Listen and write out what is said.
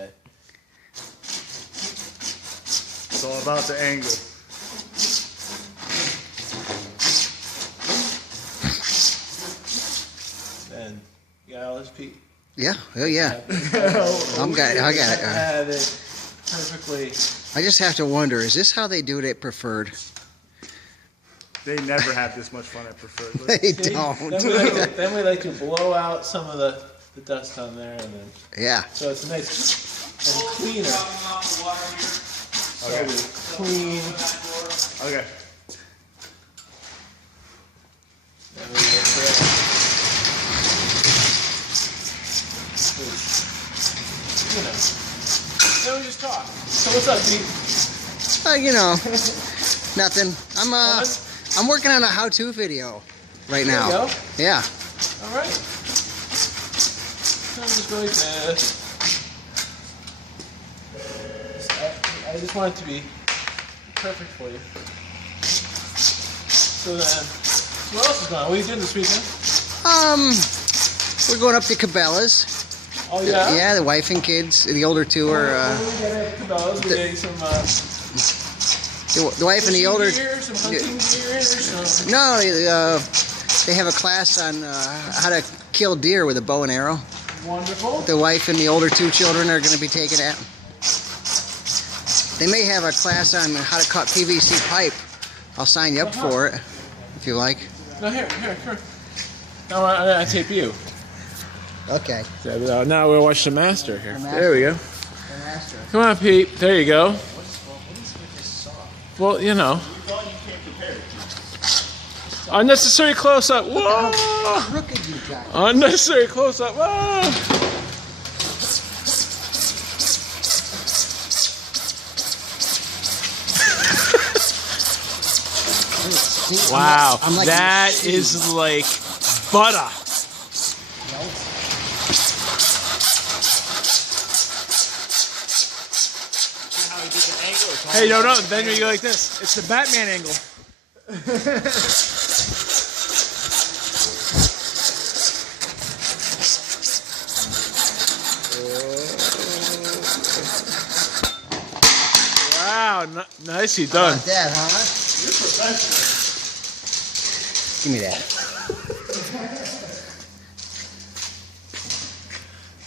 yet. It's all about the angle. And you got all this, Pete? Yeah, oh yeah. I got it. Have it perfectly. I just have to wonder, is this how they do it at Preferred? They never have this much fun at Preferred. They See? don't. Then we like to blow out some of the dust on there, and then Yeah. so it's nice and cleaner. So Okay. we clean. Okay. Then we get there. You know. Then we just talk. So what's up, Pete? You know, nothing. Fun? I'm working on a how-to video right There now. you go. Yeah. All right. I'm just really good. I just want it to be perfect for you. So then, what else is going on? What are you doing this weekend? We're going up to Cabela's. Oh yeah. Yeah, the wife and kids. The older two are. We're getting Cabela's. We're getting some. The wife and the older. Gear, some hunting gear, or some. No, they have a class on how to kill deer with a bow and arrow. Wonderful. The wife and the older two children are going to be taking that. They may have a class on how to cut PVC pipe. I'll sign you up for it if you like. No, here. Now I tape you. Okay. Now we'll watch the master here. The master. There we go. Come on, Pete. There you go. Well, you know. Unnecessary close-up. Whoa! Crooked you got. Unnecessary close-up. Whoa! Wow, I'm like that is like butter. Hey, no, then you go like this. It's the Batman angle. Wow, nicely done. Like that, huh? You're professional. Give me that.